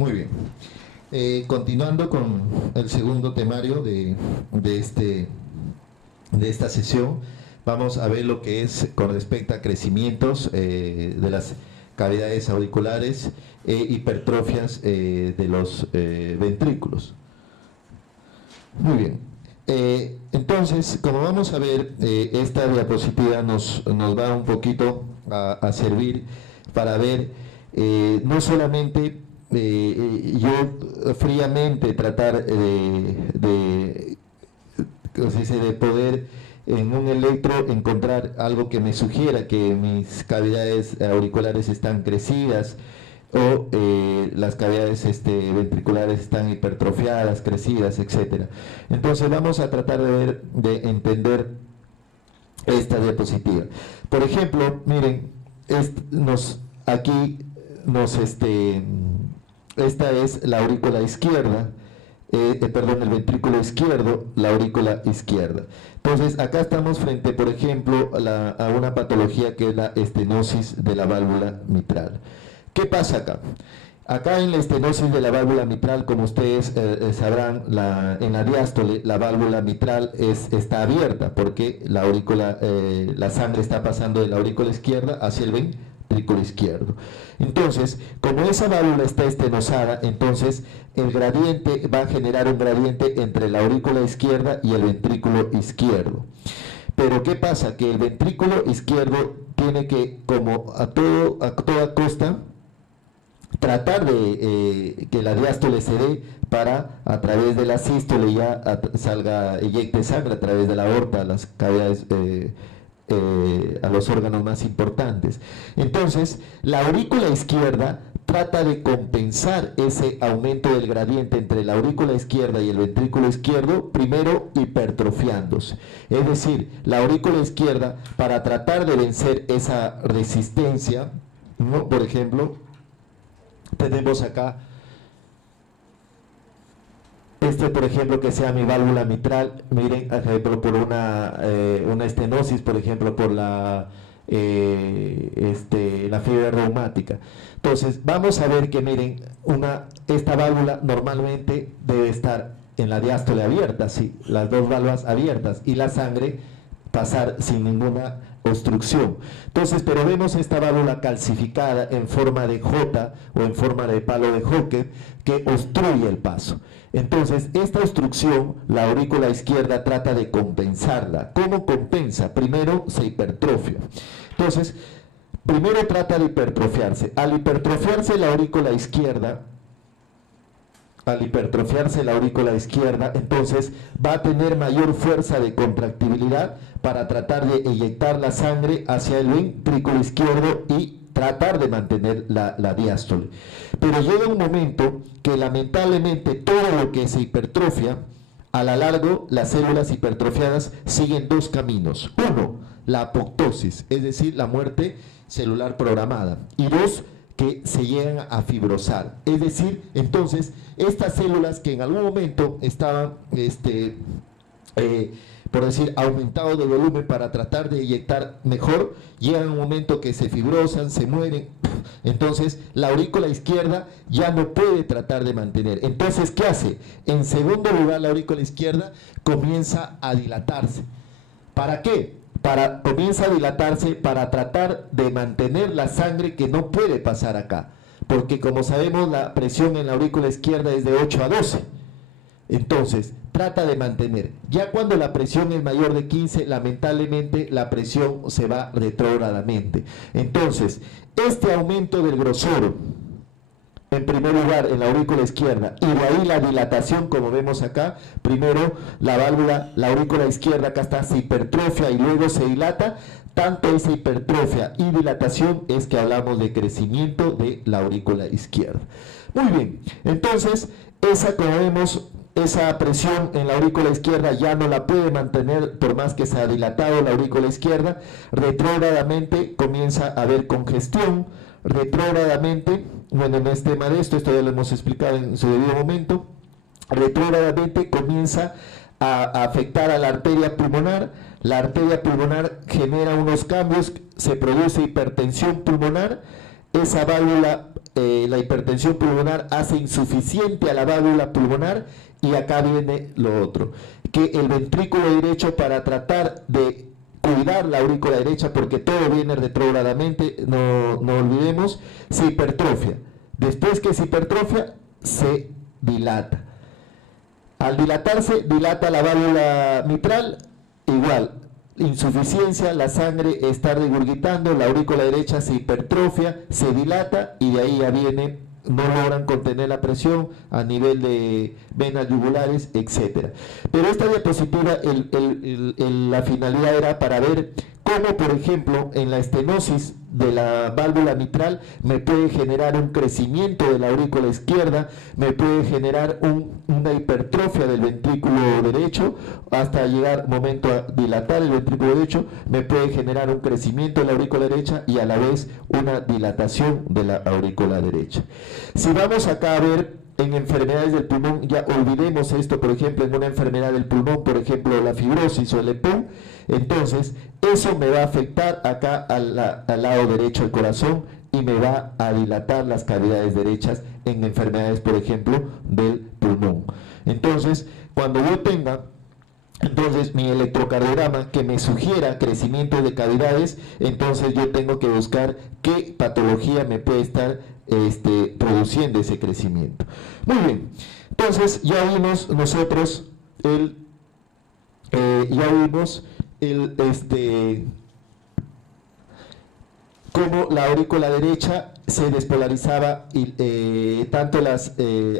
Muy bien. Continuando con el segundo temario de esta sesión, vamos a ver lo que es con respecto a crecimientos de las cavidades auriculares e hipertrofias de los ventrículos. Muy bien. Entonces, como vamos a ver, esta diapositiva nos va un poquito a servir para ver no solamente yo fríamente tratar de poder en un electro encontrar algo que me sugiera que mis cavidades auriculares están crecidas o las cavidades ventriculares están hipertrofiadas, crecidas, etcétera. Entonces vamos a tratar de entender esta diapositiva. Por ejemplo, miren, esta es la aurícula izquierda, perdón, el ventrículo izquierdo, la aurícula izquierda. Entonces, acá estamos frente, por ejemplo, a una patología que es la estenosis de la válvula mitral. ¿Qué pasa acá? Acá en la estenosis de la válvula mitral, como ustedes sabrán, en la diástole la válvula mitral está abierta porque la sangre está pasando de la aurícula izquierda hacia el ventrículo izquierdo. Entonces, como esa válvula está estenosada, entonces el gradiente va a generar un gradiente entre la aurícula izquierda y el ventrículo izquierdo. Pero ¿qué pasa? Que el ventrículo izquierdo tiene que, como a toda costa, tratar de que la diástole se dé para, a través de la sístole, ya eyecte sangre a través de la aorta a las cavidades, a los órganos más importantes. Entonces, la aurícula izquierda trata de compensar ese aumento del gradiente entre la aurícula izquierda y el ventrículo izquierdo, primero hipertrofiándose. Es decir, la aurícula izquierda, para tratar de vencer esa resistencia, ¿no? Por ejemplo, tenemos acá por ejemplo, que sea mi válvula mitral, miren, por una estenosis, por ejemplo, por la fiebre reumática. Entonces, vamos a ver que, miren, esta válvula normalmente debe estar en la diástole abierta, sí, las dos válvulas abiertas, y la sangre pasar sin ninguna obstrucción. Entonces, pero vemos esta válvula calcificada en forma de J o en forma de palo de hockey que obstruye el paso. Entonces, esta obstrucción, la aurícula izquierda trata de compensarla. ¿Cómo compensa? Primero se hipertrofia. Entonces, primero trata de hipertrofiarse. Al hipertrofiarse la aurícula izquierda, entonces va a tener mayor fuerza de contractibilidad para tratar de eyectar la sangre hacia el ventrículo izquierdo y tratar de mantener la diástole. Pero llega un momento que lamentablemente todo lo que se hipertrofia, a la largo las células hipertrofiadas siguen dos caminos. Uno, la apoptosis, es decir, la muerte celular programada. Y dos, que se llegan a fibrosar. Es decir, entonces, estas células que en algún momento estaban, por decir, aumentado de volumen para tratar de eyectar mejor, llega un momento que se fibrosan, se mueren. Entonces, la aurícula izquierda ya no puede tratar de mantener. Entonces, ¿qué hace? En segundo lugar, la aurícula izquierda comienza a dilatarse. ¿Para qué? Comienza a dilatarse para tratar de mantener la sangre que no puede pasar acá, porque como sabemos la presión en la aurícula izquierda es de 8 a 12, entonces trata de mantener. Ya cuando la presión es mayor de 15, lamentablemente la presión se va retrógradamente. Entonces, este aumento del grosor, en primer lugar en la aurícula izquierda, y de ahí la dilatación, como vemos acá, primero la aurícula izquierda acá está, se hipertrofia y luego se dilata. Tanto esa hipertrofia y dilatación es que hablamos de crecimiento de la aurícula izquierda. Muy bien, entonces como vemos, esa presión en la aurícula izquierda ya no la puede mantener por más que se ha dilatado la aurícula izquierda. Retrógradamente comienza a haber congestión. Retrógradamente, bueno, no es tema de esto ya lo hemos explicado en su debido momento. Retrógradamente comienza a afectar a la arteria pulmonar. La arteria pulmonar genera unos cambios, se produce hipertensión pulmonar. Esa válvula la hipertensión pulmonar hace insuficiente a la válvula pulmonar, y acá viene lo otro, que el ventrículo derecho, para tratar de cuidar la aurícula derecha, porque todo viene retrógradamente, no olvidemos, se hipertrofia. Después que se hipertrofia, se dilata. Al dilatarse, dilata la válvula mitral, igual, insuficiencia, la sangre está regurgitando, la aurícula derecha se hipertrofia, se dilata, y de ahí ya viene, no logran contener la presión a nivel de venas yugulares, etcétera. Pero esta diapositiva, la finalidad era para ver cómo, por ejemplo, en la estenosis de la válvula mitral me puede generar un crecimiento de la aurícula izquierda, me puede generar una hipertrofia del ventrículo derecho, hasta llegar momento a dilatar el ventrículo derecho, me puede generar un crecimiento de la aurícula derecha y a la vez una dilatación de la aurícula derecha. Si vamos acá a ver en enfermedades del pulmón, ya olvidemos esto, por ejemplo, en una enfermedad del pulmón, por ejemplo, la fibrosis o el EPOC, entonces eso me va a afectar acá al lado derecho del corazón y me va a dilatar las cavidades derechas en enfermedades, por ejemplo, del pulmón. Entonces, cuando yo tenga mi electrocardiograma que me sugiera crecimiento de cavidades, entonces yo tengo que buscar qué patología me puede estar produciendo ese crecimiento. Muy bien, entonces ya vimos nosotros cómo la aurícula derecha se despolarizaba, y tanto la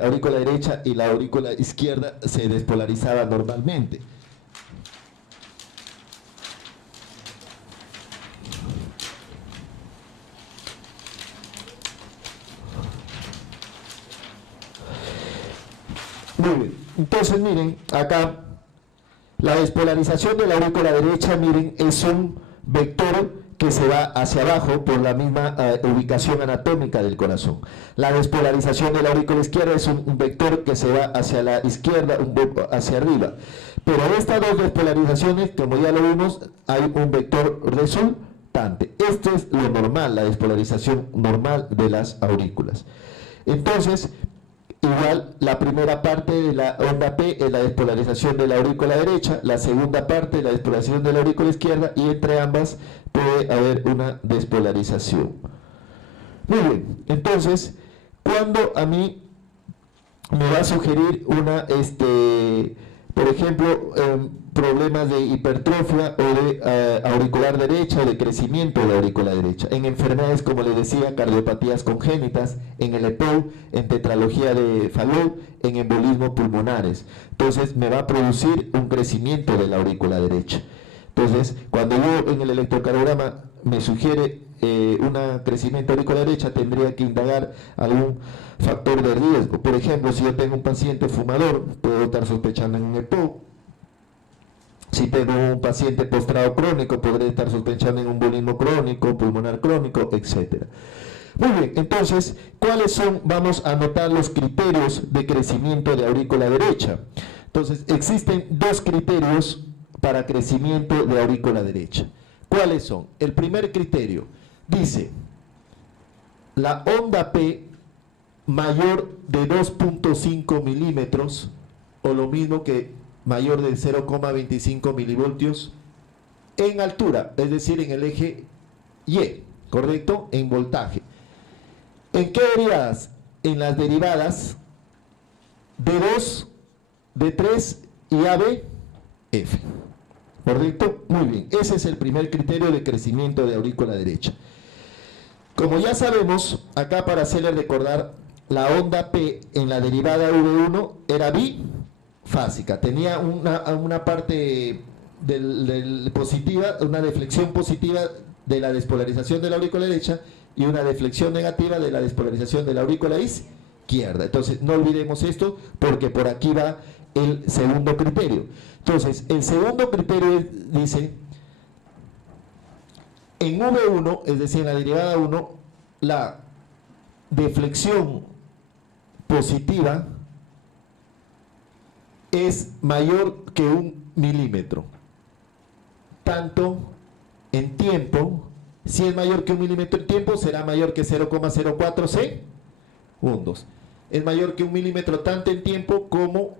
aurícula derecha y la aurícula izquierda se despolarizaban normalmente. Muy bien, entonces miren, acá la despolarización de la aurícula derecha, miren, es un vector que se va hacia abajo por la misma ubicación anatómica del corazón. La despolarización de la aurícula izquierda es un vector que se va hacia la izquierda, un poco hacia arriba. Pero en estas dos despolarizaciones, como ya lo vimos, hay un vector resultante. Esto es lo normal, la despolarización normal de las aurículas. Entonces, igual, la primera parte de la onda P es la despolarización de la aurícula derecha, la segunda parte es la despolarización de la aurícula izquierda, y entre ambas puede haber una despolarización. Muy bien, entonces, cuando a mí me va a sugerir por ejemplo, problemas de hipertrofia o de auricular derecha o de crecimiento de la aurícula derecha, en enfermedades, como les decía, cardiopatías congénitas, en el EPOC, en tetralogía de Fallot, en embolismo pulmonares, entonces me va a producir un crecimiento de la aurícula derecha. Entonces, cuando yo en el electrocardiograma me sugiere un crecimiento de la aurícula derecha, tendría que indagar algún factor de riesgo. Por ejemplo, si yo tengo un paciente fumador, puedo estar sospechando en un EPOC. Si tengo un paciente postrado crónico, podré estar sospechando en un embolismo crónico, pulmonar crónico, etc. Muy bien, entonces, ¿cuáles son? Vamos a anotar los criterios de crecimiento de aurícula derecha. Entonces, existen dos criterios para crecimiento de aurícula derecha. ¿Cuáles son? El primer criterio dice: la onda P mayor de 2.5 milímetros, o lo mismo que mayor de 0,25 milivoltios en altura, es decir, en el eje Y, ¿correcto? En voltaje. ¿En qué derivadas? En las derivadas de 2, de 3 y ABF. ¿Correcto? Muy bien, ese es el primer criterio de crecimiento de aurícula derecha. Como ya sabemos, acá para hacerle recordar, la onda P en la derivada V1 era bifásica, tenía una parte positiva, una deflexión positiva de la despolarización de la aurícula derecha y una deflexión negativa de la despolarización de la aurícula izquierda. Entonces, no olvidemos esto, porque por aquí va el segundo criterio. Entonces, el segundo criterio dice: en V1, es decir, en la derivada 1, la deflexión positiva es mayor que 1 milímetro, tanto en tiempo. Si es mayor que 1 milímetro en tiempo, será mayor que 0,04 1, 2. Es mayor que 1 milímetro tanto en tiempo como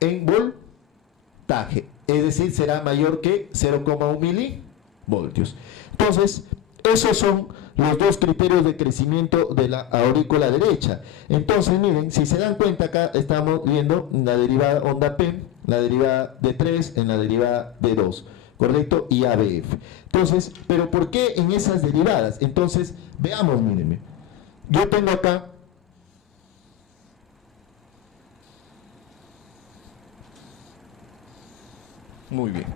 en voltaje. Es decir, será mayor que 0,1 milivoltios. Entonces, esos son los dos criterios de crecimiento de la aurícula derecha. Entonces, miren, si se dan cuenta, acá estamos viendo la derivada onda P, la derivada de 3 en la derivada de 2, ¿correcto? Y ABF. Entonces, ¿pero por qué en esas derivadas? Entonces, veamos, mírenme. Yo tengo acá muy bien.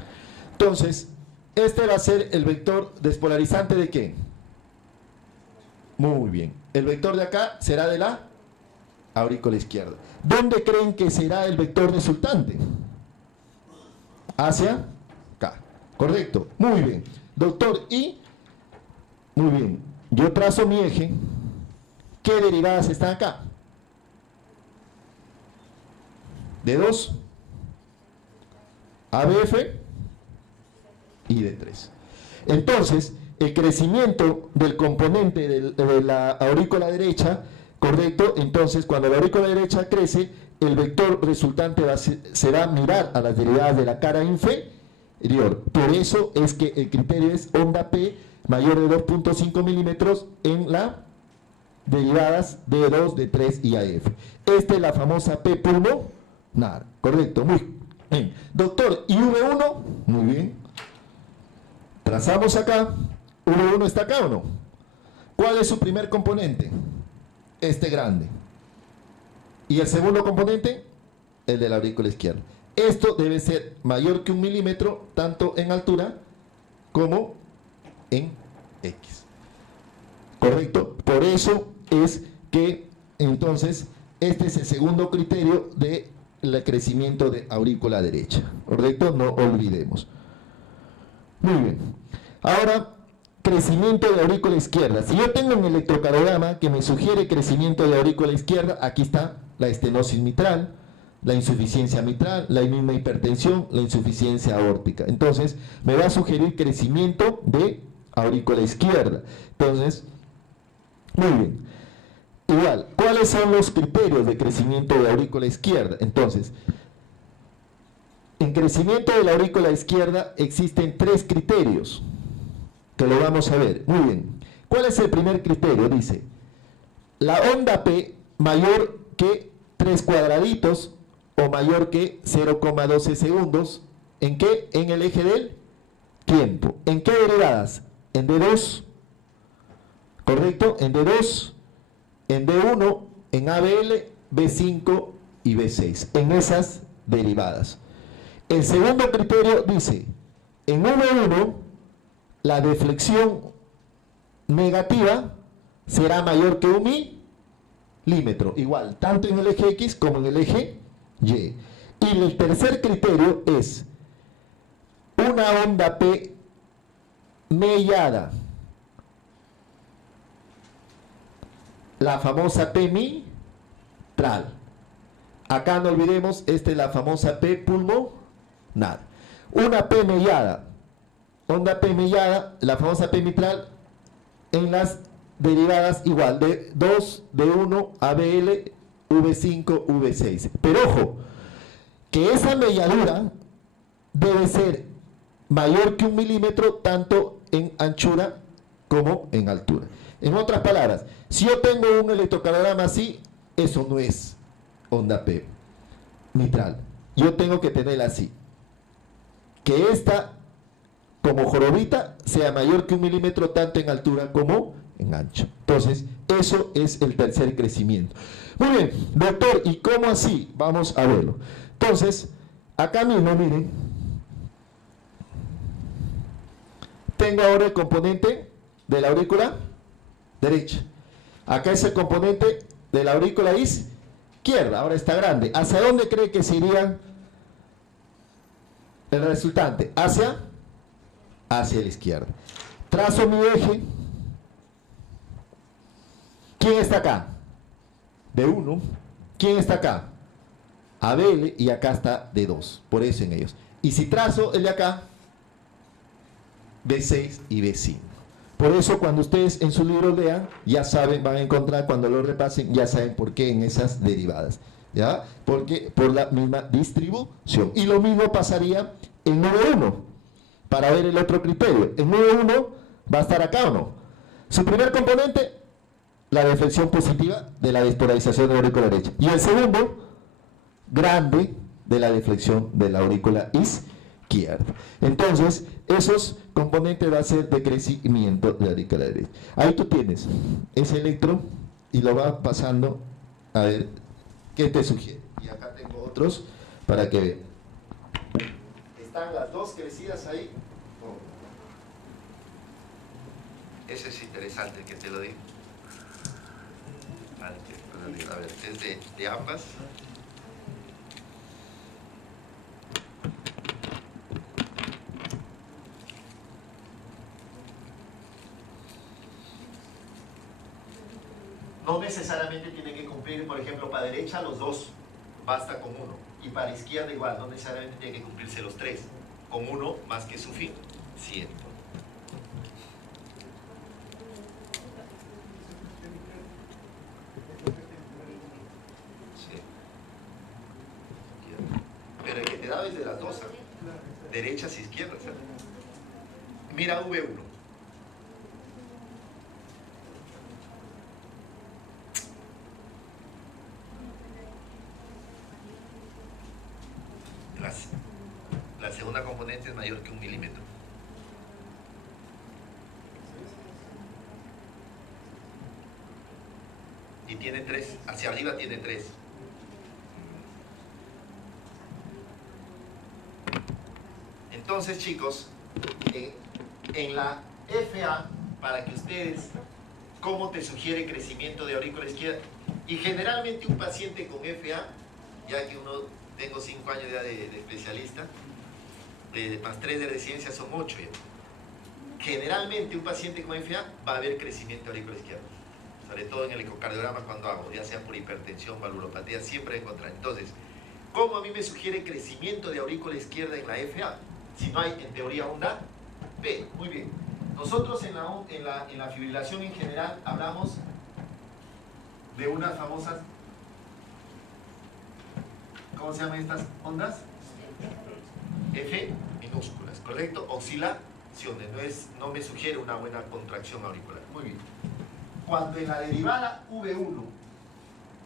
Entonces, este va a ser el vector despolarizante ¿de qué? Muy bien. El vector de acá será de la aurícula izquierda. ¿Dónde creen que será el vector resultante? Hacia acá. ¿Correcto? Muy bien. Doctor, y muy bien. Yo trazo mi eje. ¿Qué derivadas están acá? De 2, ABF y de 3. Entonces, el crecimiento del componente de la aurícula derecha, correcto, entonces cuando la aurícula derecha crece, el vector resultante se va a mirar a las derivadas de la cara inferior. Por eso es que el criterio es onda P mayor de 2.5 milímetros en las derivadas de 2, de 3 y AF. Esta es la famosa P pulmonar, correcto, muy bien. Doctor, ¿y V1? Muy bien. Trazamos acá. ¿V1 está acá o no? ¿Cuál es su primer componente? Este grande. ¿Y el segundo componente? El de la aurícula izquierda. Esto debe ser mayor que 1 milímetro, tanto en altura como en X. ¿Correcto? Por eso es que, entonces, este es el segundo criterio de el crecimiento de aurícula derecha. ¿Correcto? No olvidemos. Muy bien. Ahora, crecimiento de aurícula izquierda. Si yo tengo un electrocardiograma que me sugiere crecimiento de aurícula izquierda, aquí está la estenosis mitral, la insuficiencia mitral, la misma hipertensión, la insuficiencia aórtica. Entonces, me va a sugerir crecimiento de aurícula izquierda. Entonces, muy bien. Igual, ¿cuáles son los criterios de crecimiento de aurícula izquierda? Entonces, en crecimiento de la aurícula izquierda existen 3 criterios, que lo vamos a ver. Muy bien. ¿Cuál es el primer criterio? Dice, la onda P mayor que 3 cuadraditos o mayor que 0,12 segundos. ¿En qué? En el eje del tiempo. ¿En qué derivadas? En D2, ¿correcto? En D2, en D1, en ABL, B5 y B6. En esas derivadas. El segundo criterio dice, en V1, la deflexión negativa será mayor que 1 milímetro, igual, tanto en el eje X como en el eje Y. Y el tercer criterio es una onda P mellada, la famosa P mitral. Acá no olvidemos, esta es la famosa P pulmonar. Una P mellada, onda P mellada, la famosa P mitral, en las derivadas igual, de 2, de 1, ABL, V5, V6. Pero ojo, que esa melladura debe ser mayor que 1 milímetro, tanto en anchura como en altura. En otras palabras, si yo tengo un electrocardiograma así, eso no es onda P mitral. Yo tengo que tenerla así. Que esta, como jorobita, sea mayor que 1 milímetro, tanto en altura como en ancho. Entonces, eso es el tercer crecimiento. Muy bien, doctor, ¿y cómo así? Vamos a verlo. Entonces, acá mismo, miren, tengo ahora el componente de la aurícula derecha. Acá es el componente de la aurícula izquierda, ahora está grande. ¿Hacia dónde cree que se iría el resultante? Hacia la izquierda. Trazo mi eje. ¿Quién está acá? D1. ¿Quién está acá? ABL, y acá está D2, por eso en ellos. Y si trazo el de acá, B6 y B5. Por eso cuando ustedes en su libro lean, ya saben, van a encontrar, cuando lo repasen, ya saben por qué en esas derivadas, ¿ya? Porque por la misma distribución. Y lo mismo pasaría en 9.1, para ver el otro criterio. En 9.1 va a estar acá o no. Su primer componente, la deflexión positiva de la despolarización de la aurícula derecha. Y el segundo, grande, de la deflexión de la aurícula izquierda. Entonces, esos componentes va a ser de crecimiento de la aurícula derecha. Ahí tú tienes ese electro y lo vas pasando a ver qué te sugiere. Y acá tengo otros para que vean. Están las dos crecidas ahí. Ese es interesante que te lo digo. A ver, es de ambas. No necesariamente tiene que cumplir, por ejemplo, para derecha los dos, basta con uno. Y para izquierda igual, no necesariamente tiene que cumplirse los tres. Con uno más que su fin, 100. Sí. Pero el que te da desde las dos, derechas y izquierdas. Mira V1. La segunda componente es mayor que 1 milímetro. Y tiene 3, hacia arriba tiene 3. Entonces, chicos, en la FA, para que ustedes, ¿cómo te sugiere crecimiento de aurícula izquierda? Y generalmente un paciente con FA, ya que tengo 5 años ya de especialista, más 3 de residencia son 8 ya. Generalmente un paciente con FA va a haber crecimiento de aurícula izquierda, sobre todo en el ecocardiograma cuando hago, ya sea por hipertensión, valvulopatía, siempre encontrar. Entonces, ¿cómo a mí me sugiere crecimiento de aurícula izquierda en la FA? Si no hay en teoría onda P. Muy bien. Nosotros en la fibrilación en general hablamos de unas famosas, ¿cómo se llaman estas ondas? F minúsculas, ¿correcto? Oscilaciones, no me sugiere una buena contracción auricular. Muy bien. Cuando en la derivada V1,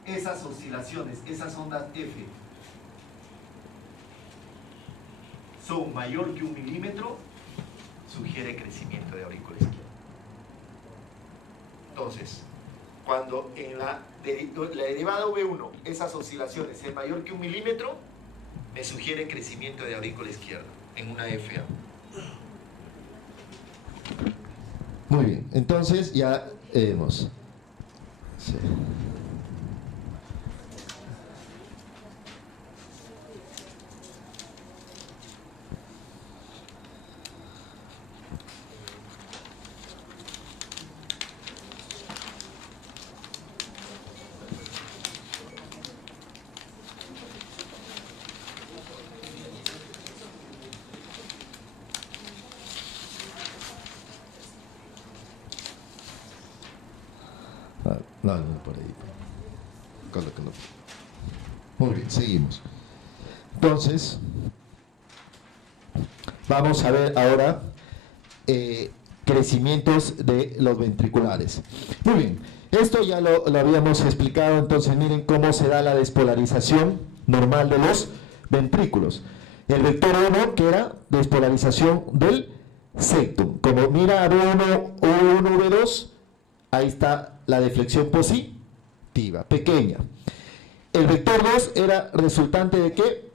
esas oscilaciones, esas ondas F, son mayor que 1 milímetro, sugiere crecimiento de aurícula izquierda. Entonces, cuando en la derivada V1 esas oscilaciones es mayor que 1 milímetro, me sugiere crecimiento de aurícula izquierda en una FA. Muy bien, entonces ya vemos. Sí. No, por ahí. Colócalo. Muy bien, seguimos. Entonces, vamos a ver ahora crecimientos de los ventriculares. Muy bien, esto ya lo habíamos explicado, entonces miren cómo se da la despolarización normal de los ventrículos. El vector 1, que era despolarización del septum. Como mira V1, V1, V2, ahí está la deflexión positiva, pequeña. El vector 2 era resultante de ¿qué?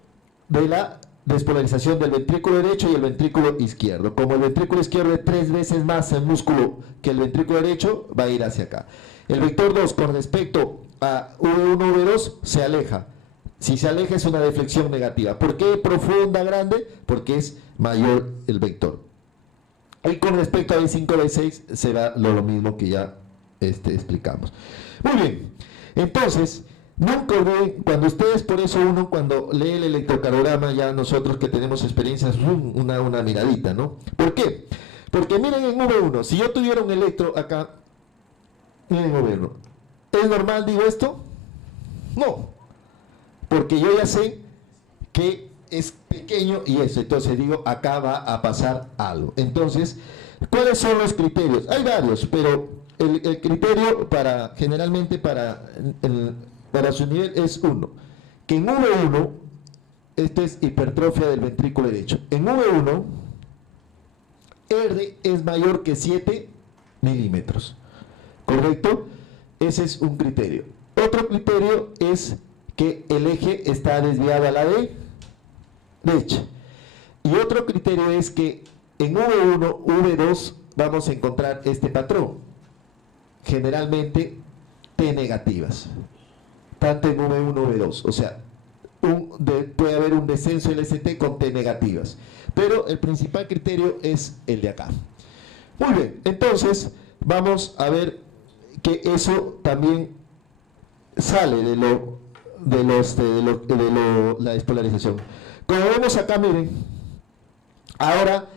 De la despolarización del ventrículo derecho y el ventrículo izquierdo. Como el ventrículo izquierdo es 3 veces más el músculo que el ventrículo derecho, va a ir hacia acá. El vector 2 con respecto a V1, V2 se aleja. Si se aleja es una deflexión negativa. ¿Por qué profunda, grande? Porque es mayor el vector. Y con respecto a V5, V6 será lo mismo que ya explicamos. Muy bien, entonces nunca olviden, cuando ustedes, por eso uno cuando lee el electrocardiograma, ya nosotros que tenemos experiencias, una miradita, ¿no? ¿Por qué? Porque miren en V1, si yo tuviera un electro acá, miren V1, ¿es normal, digo esto? No, porque yo ya sé que es pequeño y eso, entonces digo, acá va a pasar algo. Entonces, ¿cuáles son los criterios? Hay varios, pero el criterio generalmente para su nivel es uno, que en V1, esto es hipertrofia del ventrículo derecho, en V1, R es mayor que 7 milímetros, ¿correcto? Ese es un criterio. Otro criterio es que el eje está desviado a la derecha. Y otro criterio es que en V1, V2 vamos a encontrar este patrón, generalmente T negativas, tanto en V1, V2, o sea, puede haber un descenso LST con T negativas, pero el principal criterio es el de acá. Muy bien, entonces vamos a ver que eso también sale de la despolarización. Como vemos acá, miren, ahora,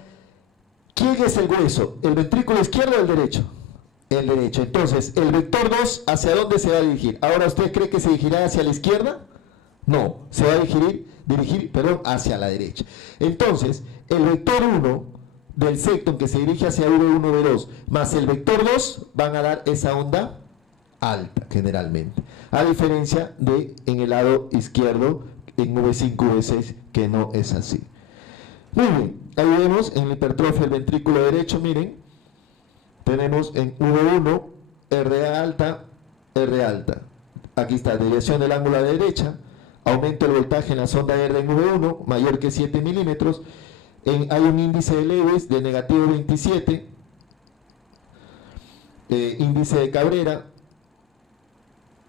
¿quién es el hueso? ¿El ventrículo izquierdo o el derecho? El derecho. Entonces, el vector 2, ¿hacia dónde se va a dirigir? Ahora, ¿usted cree que se dirigirá hacia la izquierda? No, se va a dirigir hacia la derecha. Entonces, el vector 1 del secton que se dirige hacia V1, V2, más el vector 2, van a dar esa onda alta, generalmente. A diferencia de en el lado izquierdo, en V5, V6, que no es así. Muy bien, ahí vemos en la hipertrofia del ventrículo derecho, miren, tenemos en V1, RA alta, R alta. Aquí está, desviación del ángulo a la derecha, aumento del voltaje en la sonda R en V1, mayor que 7 milímetros, hay un índice de Lewis de negativo 27, índice de Cabrera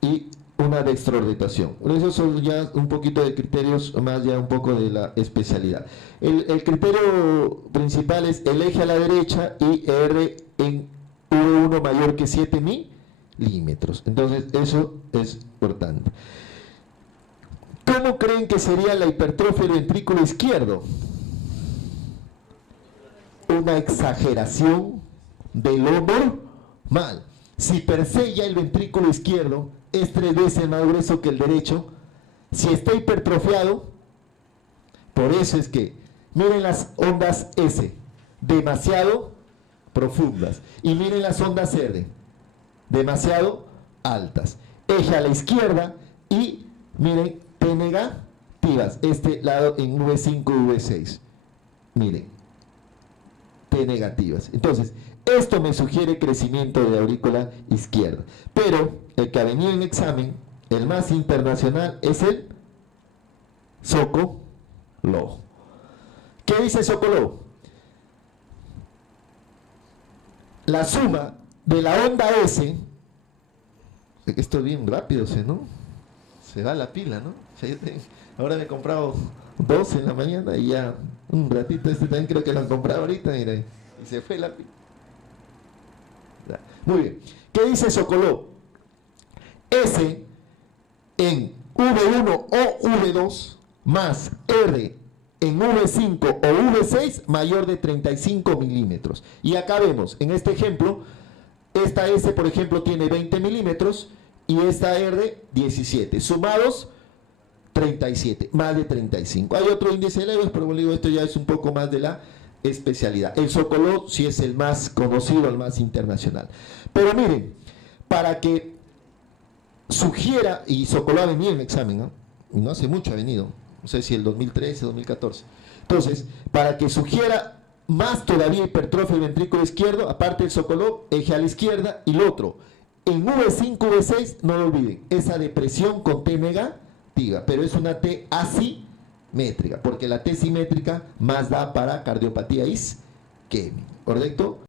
y una dextrorotación. Esos son ya un poquito de criterios, más ya un poco de la especialidad. El criterio principal es el eje a la derecha y R en V1 mayor que 7 milímetros. Entonces eso es importante. ¿Cómo creen que sería la hipertrofia del ventrículo izquierdo? Una exageración de lo normal. Si per se ya el ventrículo izquierdo es 3 veces más grueso que el derecho, si está hipertrofiado, por eso es que, miren las ondas S, demasiado profundas, y miren las ondas R, demasiado altas. Eje a la izquierda y miren T negativas, este lado en V5, V6, miren, T negativas. Entonces, esto me sugiere crecimiento de aurícula izquierda, pero el que ha venido en examen, el más internacional, es el Sokolov. ¿Qué dice Sokolov? La suma de la onda S, esto es bien rápido, ¿no? Se va la pila, ¿no? O sea, ahora me he comprado 2 en la mañana y ya un ratito, este también creo que lo han comprado ahorita, mira, y se fue la pila. Muy bien, ¿qué dice Sokolov? S en V1 o V2 más R en V5 o V6 mayor de 35 milímetros. Y acá vemos, en este ejemplo, esta S, por ejemplo, tiene 20 milímetros y esta R 17. Sumados, 37, más de 35. Hay otro índice de Lewis, pero como digo, esto ya es un poco más de la especialidad. El Sokolov sí es el más conocido, el más internacional. Pero miren, para que sugiera, y Sokolov ha venido en examen, ¿no? No hace mucho ha venido, no sé si el 2013, 2014. Entonces, para que sugiera más todavía hipertrofia del ventrículo izquierdo, aparte del Sokolov, eje a la izquierda, y lo otro, en V5, V6, no lo olviden, esa depresión con T negativa, pero es una T asimétrica, porque la T simétrica más da para cardiopatía isquémica, ¿correcto?